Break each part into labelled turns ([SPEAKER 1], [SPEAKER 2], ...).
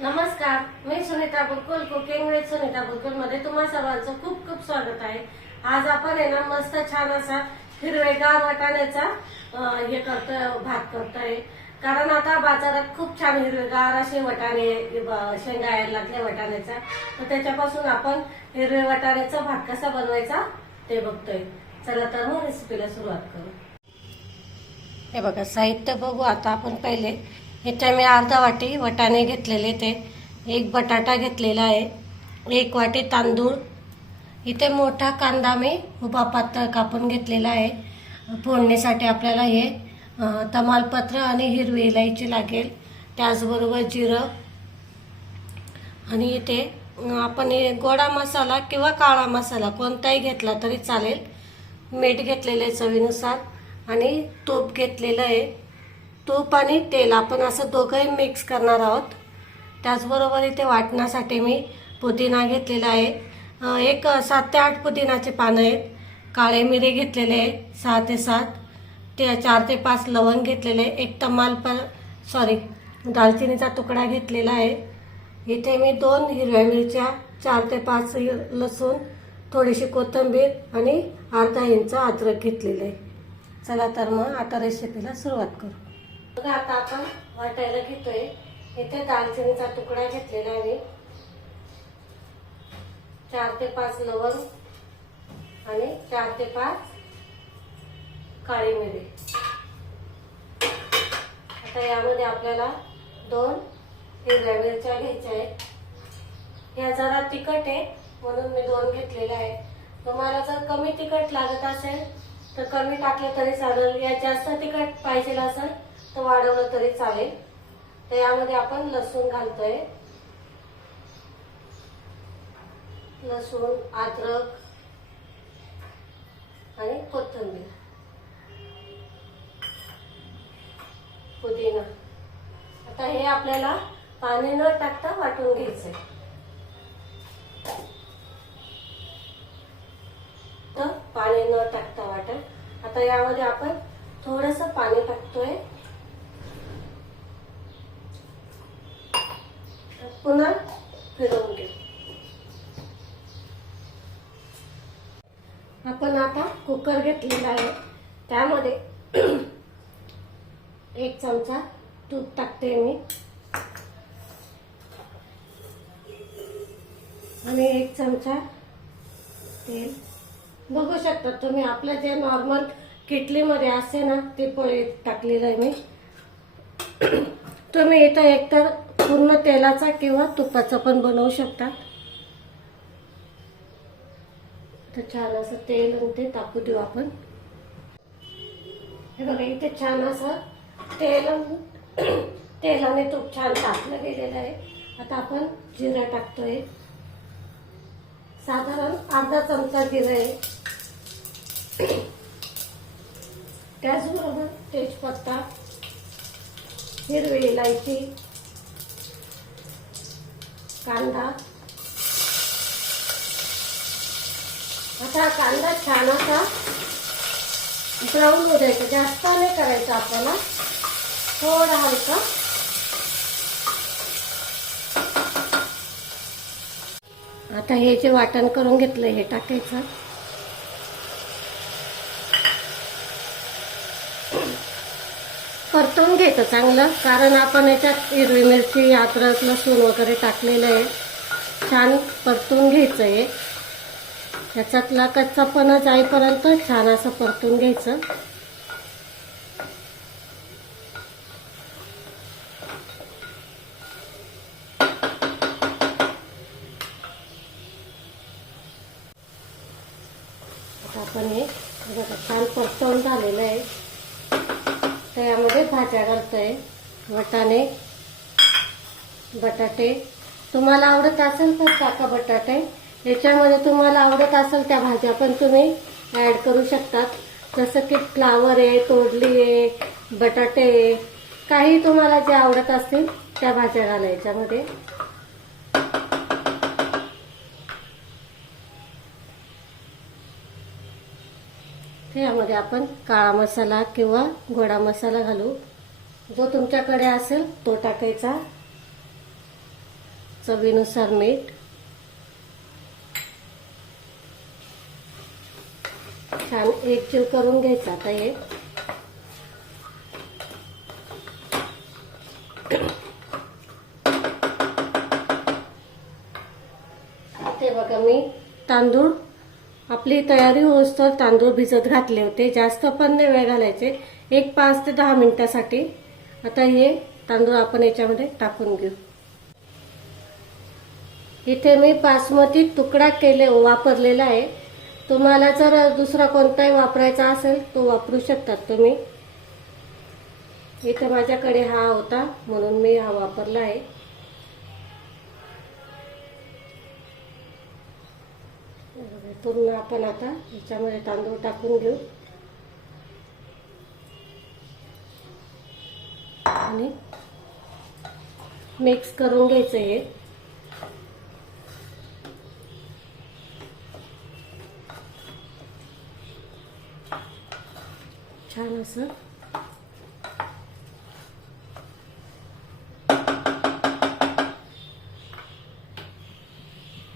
[SPEAKER 1] नमस्कार मी Sunita Bulkul cooking with Sunita बुलकुलमध्ये तुम्हा सर्वांचं खूप खूप स्वागत आहे. आज आपण आहे ना मस्त छान असा हिरवेगार वाटाण्याचा हे करतोय भात करतोय कारण आता बाजारात खूप छान हिरवेगार असे वाटाणे शेंगा यायला लागले वाटाण्याचा. तर त्याच्यापासून आपण हिरवे वाटाण्याचा भात कसा बनवायचा ते बघतोय. चला तर मग रेसिपीला सुरुवात करू. हे बघा साहित्य बघू आता आपण पहिले. इथे मी अर्धा वाटी वटाणे घेतलेले ते. एक बटाटा घेतलेला आहे. एक वाटी तांदूळ. इथे मोठा कांदा मी उभा पातळ कापून घेतलेला आहे. फोडणीसाठी आपल्याला हे तमालपत्र आणि हिरवी इलायची लागेल. त्याचबरोबर जिरं. आणि इथे आपण हे गोडा मसाला किंवा काळा मसाला कोणताही घेतला तरी चालेल. मीठ घेतलेलं आहे चवीनुसार. आणि तूप घेतलेलं आहे. तूप आणि तेल आपण असं दोघंही मिक्स करणार आहोत. त्याचबरोबर इथे वाटण्यासाठी मी पुदिना घेतलेला आहे. एक सात ते आठ पुदिनाचे पानं आहेत. काळे मिरे घेतलेले आहे सहा ते सात. ते चार ते पाच लवंग घेतलेले आहे एक तमालप सॉरी दालचिनीचा तुकडा घेतलेला आहे. इथे मी दोन हिरव्या मिरच्या चार ते पाच लसूण थोडीशी कोथिंबीर आणि अर्धा इंच अद्रक घेतलेलं आहे. चला तर मग आता रेसिपीला सुरुवात करू. बघा आता आपण वाटायला घेतोय. इथे दालचिनीचा तुकडा घेतलेला आहे. चार ते पाच लवंग आणि चार ते पाच काळी मिरी. आता यामध्ये आपल्याला दोन हिरव्या मिरच्या घ्यायच्या आहेत. या जरा तिखट आहे म्हणून मी दोन घेतलेल्या आहे तुम्हाला जर कमी तिखट लागत असेल तर कमी टाकलं तरी चालेल. या जास्त तिखट पाहिजे असेल तर वाढवलं तरी चालेल. तर यामध्ये आपण लसूण घालतोय. लसूण अद्रक आणि कोथिंबीर. पुदिना. आता हे आपल्याला पाणी न टाकता वाटून घ्यायचंय. तर पाणी न टाकता वाटत आता यामध्ये आपण थोडस पाणी टाकतोय. पुन्हा फिरवून घेऊ आपण आता कुकर घेतलेला आहे त्यामध्ये एक चमचा तूप टाकते मी आणि एक चमचा तेल बघू शकता तुम्ही आपलं जे नॉर्मल किटलीमध्ये असते ना ते पोळी टाकलेलं आहे मी तुम्ही इथं एकतर पूर्ण तेलाचा किंवा तुपाचा पण बनवू शकता तर छान असं तेल आणि ते टाकू देऊ आपण. हे बघा इथे छान असं तेल तेलाने तूप छान टाकलं गेलेलं आहे. आता आपण जिरा टाकतोय. साधारण अर्धा चमचा जिरा आहे. त्याचबरोबर तेजपत्ता हिरवी इलायची कांदा. आता कांदा छान असा ब्राऊन होऊ द्यायचा जास्त नाही करायचा आपल्याला. थोडा हलका. आता हे जे वाटण करून घेतलं हे टाकायचं परतून घ्यायचं चांगलं. कारण आपण याच्यात हिरवी मिरची अद्रक लसूण वगैरे टाकलेलं आहे. छान परतून घ्यायचं आहे त्याच्यातला कच्चापणा जाईपर्यंत छान असं परतून घ्यायचं. आपण हे छान परतवून झालेलं आहे. तर यामध्ये भाज्या घालतोय वटाणे बटाटे. तुम्हाला आवडत असेल तर टाका बटाटे. याच्यामध्ये तुम्हाला आवडत असेल त्या भाज्या पण तुम्ही ॲड करू शकतात. जसं की फ्लावर आहे तोडली आहे बटाटे आहे. काही तुम्हाला जे आवडत असतील त्या भाज्या घाला याच्यामध्ये. यामध्ये आपण काळा मसाला किंवा गोडा मसाला घालू. जो तुमच्याकडे असेल तो टाकायचा. चवीनुसार मीठ. छान एक चिल करून घ्यायचा आता हे. ते बघा मी तांदूळ आपली तयारी होऊस तांदूळ भिजत घातले होते. जास्त पण नाही वेळ घालायचे. एक पाच ते दहा मिनिटासाठी. आता हे तांदूळ आपण याच्यामध्ये टाकून घेऊ. इथे मी बासमती तुकडा केले वापरलेला आहे. तुम्हाला जर दुसरा कोणताही वापरायचा असेल तो वापरू शकतात तुम्ही. इथे माझ्याकडे हा होता म्हणून मी हा वापरला आहे. पूर्ण आपण आता याच्यामध्ये तांदूळ टाकून घेऊ. आणि मिक्स करून घ्यायचं हे. छान असं.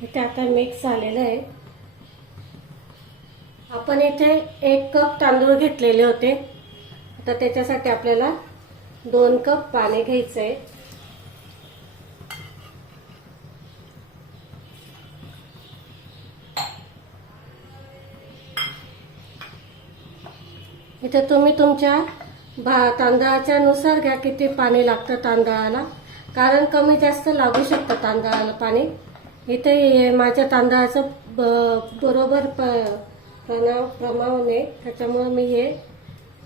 [SPEAKER 1] इथे आता मिक्स झालेलं आहे. आपण इथे एक कप तांदूळ घेतलेले होते. आता त्याच्यासाठी आपल्याला दोन कप पाणी घ्यायचं आहे इथे तुम्ही तुमच्या भा तांदळाच्या नुसार घ्या किती पाणी लागतं तांदळाला. कारण कमी जास्त लागू शकतं तांदळाला पाणी. इथे माझ्या तांदळाचं ब- बरोबर प प्रमाण प्रमाण आहे. त्याच्यामुळं मी हे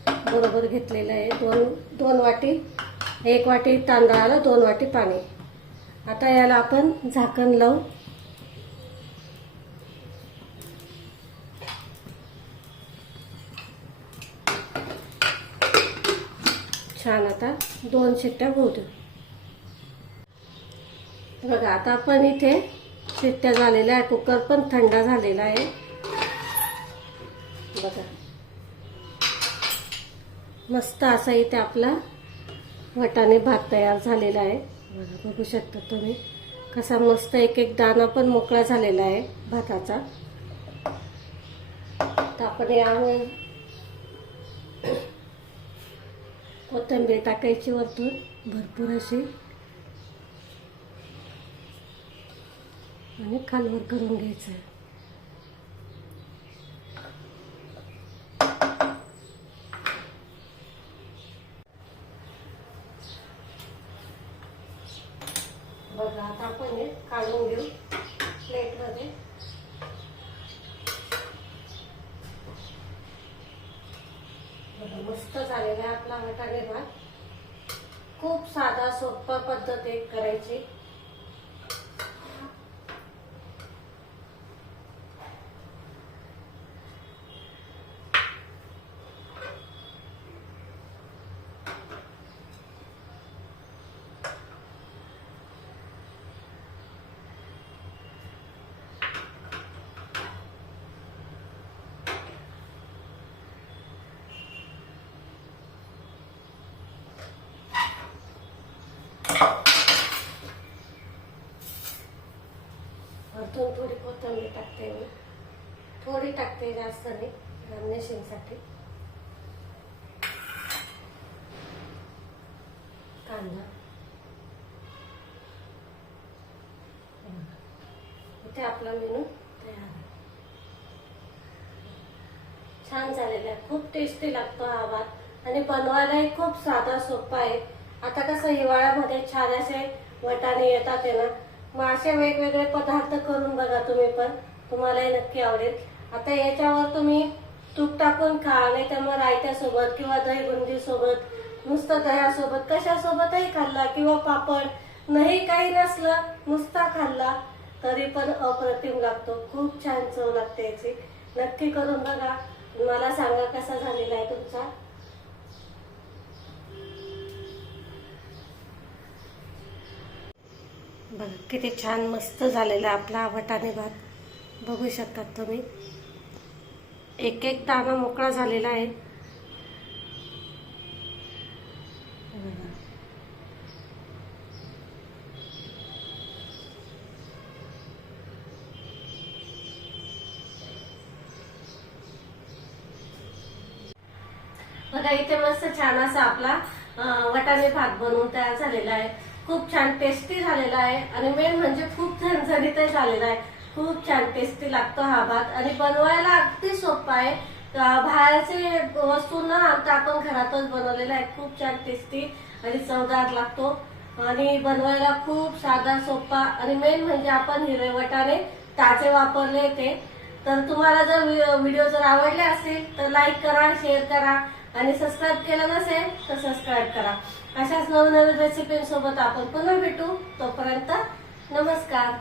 [SPEAKER 1] बरोबर घेतलेलं आहे. दोन दोन वाटी एक वाटी तांदळाला दोन वाटी पाणी. आता याला आपण झाकण लावू. छान आता दोन शिट्ट्या होऊ देऊ बघा आता आपण इथे शिट्ट्या झालेल्या आहे कुकर पण थंड झालेला आहे. मस्त असा इथे आपला वटाने भात तयार झालेला आहे. बघा बघू शकता तुम्ही. कसा मस्त एक एक दाणा पण मोकळा झालेला आहे भाताचा. तर आपण यावर कोथिंबीर टाकायची वरतून. भरपूर अशी. आणि खालवर करून घ्यायचं आहे बघा आता आपण हे काढून घेऊ प्लेटमध्ये बघा, मस्त झालेला आहे आपला वटाणे भात खूप साधा सोपा पद्धत एक करायची. वरतून थोडी कोथंबीर टाकते मी. थोडी टाकते जास्त नाही गार्निशिंगसाठी कांदा. इथे आपला मेनू तयार आहे. छान झालेला आहे. खूप टेस्टी लागतो हा भात आणि बनवायलाही खूप साधा सोपा आहे. आता कसं हिवाळ्यामध्ये छान असे वटाणे येतात आहे ना मग असे वेगवेगळे पदार्थ करून बघा तुम्ही पण. तुम्हालाही नक्की आवडेल. आता याच्यावर तुम्ही तूप टाकून खा नाही तर मग रायत्यासोबत किंवा दही बुंदीसोबत नुसतं दह्यासोबत कशासोबतही खाल्ला किंवा पापड नाही काही नसलं नुसता खाल्ला तरी पण अप्रतिम लागतो. खूप छान चव लागते याची. नक्की करून बघा. मला सांगा कसा झालेला आहे तुमचा? बघा किती छान मस्त झालेला आपला वटाणे भात. बघू शकतात तुम्ही. एक एक दाना मोकळा झालेला आहे. बघा इथे मस्त छान असा आपला वटाणे भात बनवून तयार झालेला आहे. खूप छान टेस्टी झालेला आहे. आणि मेन म्हणजे खूप झणझणीतही झालेला आहे. खूप छान टेस्टी लागतो हा भात. आणि बनवायला अगदी सोपा आहे. बाहेरचे वस्तू न आणता आपण घरातच बनवलेला आहे. खूप छान टेस्टी आणि चवदार लागतो. आणि बनवायला खूप साधा सोपा. आणि मेन म्हणजे आपण हिरवेवटाने ताजे वापरले ते. तर तुम्हाला जर व्हिडिओ जर आवडले असेल तर लाईक करा शेअर करा. आणि सबस्क्राईब केलं नसेल तर सबस्क्राईब करा. अशाच नवनवीन रेसिपींसोबत आपण पुन्हा भेटू. तोपर्यंत नमस्कार.